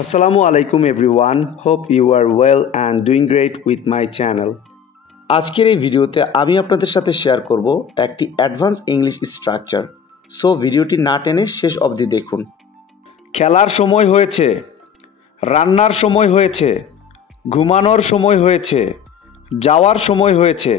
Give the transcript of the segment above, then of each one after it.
Assalamu alaikum everyone. Hope you are well and doing great with my channel. আজকের এই ভিডিওতে আমি আপনাদের সাথে শেয়ার করব একটি অ্যাডভান্স ইংলিশ স্ট্রাকচার। সো ভিডিওটি না টেনে শেষ অবধি দেখুন। খেলার সময় হয়েছে, রান্নার সময় হয়েছে, ঘুমানোর সময় হয়েছে, যাওয়ার সময় হয়েছে।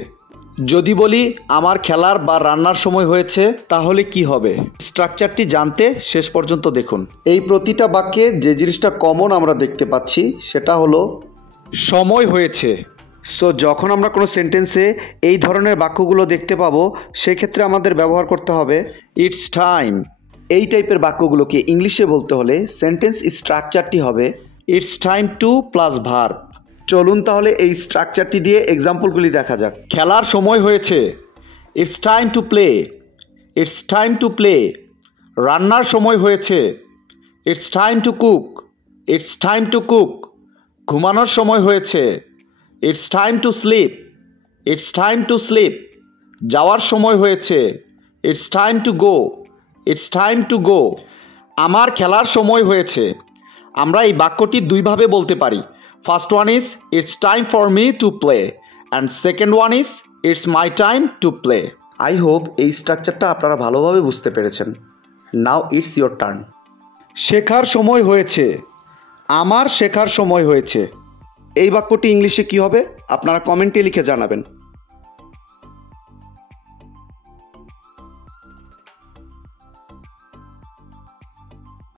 যদি বলি আমার খেলার বা রান্নার সময় হয়েছে তাহলে কি হবে? স্ট্রাকচারটি জানতে শেষ পর্যন্ত দেখুন। এই প্রতিটা বাক্যে যে জিনিসটা কমন আমরা দেখতে পাচ্ছি সেটা হলো সময় হয়েছে। সো যখন আমরা কোনো সেন্টেন্সে এই ধরনের বাক্যগুলো দেখতে পাবো সেক্ষেত্রে আমাদের ব্যবহার করতে হবে ইটস টাইম। এই টাইপের বাক্যগুলোকে ইংলিশে বলতে হলে সেন্টেন্স স্ট্রাকচারটি হবে it's time to plus verb. চলুন তাহলে এই স্ট্রাকচারটি দিয়ে এক্সাম্পলগুলি দেখা যাক। খেলার সময় হয়েছে, it's time to play, it's time to play. রান্নার সময় হয়েছে, it's time to cook, it's time to cook. ঘুমানোর সময় হয়েছে, it's time to sleep, it's time to sleep. যাওয়ার সময় হয়েছে, it's time to go, it's time to go. আমার খেলার সময় হয়েছে। আমরা এই বাক্যটি দুইভাবে বলতে পারি। First one is it's time for me to play and second one is it's my time to play. I hope এই স্ট্রাকচারটা আপনারা ভালোভাবে বুঝতে পেরেছেন। Now it's your turn. শেখার সময় হয়েছে, আমার শেখার সময় হয়েছে। এই বাক্যটি ইংলিশে কী হবে আপনারা কমেন্টে লিখে জানাবেন।